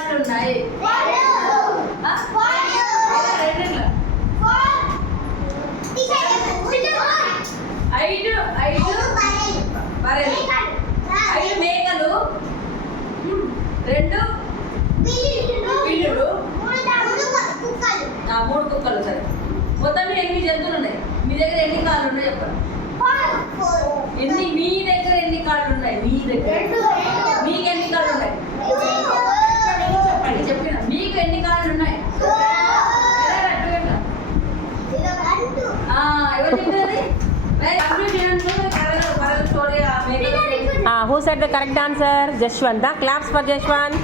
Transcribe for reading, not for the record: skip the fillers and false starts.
కాళ్ళు ఉన్నాయి? రెండులో ఐదు బర్రెలు, 5 మేకలు, 2 పిల్లులు, 3 కుక్కలు. సరే, మొత్తం ఎన్ని జంతువులు ఉన్నాయి? మీ దగ్గర ఎన్ని కాళ్ళు ఉన్నాయి చెప్పండి. మీ దగ్గర ఎన్ని కాళ్ళు ఉన్నాయి? మీ దగ్గర మీకు ఎన్ని కాళ్ళు ఉన్నాయి చెప్పండి. చెప్పిన మీకు ఎన్ని కాళ్ళు ఉన్నాయి? ఎవరు చెప్తుంది? Who said the correct answer? Jashwant. The claps for Jashwant.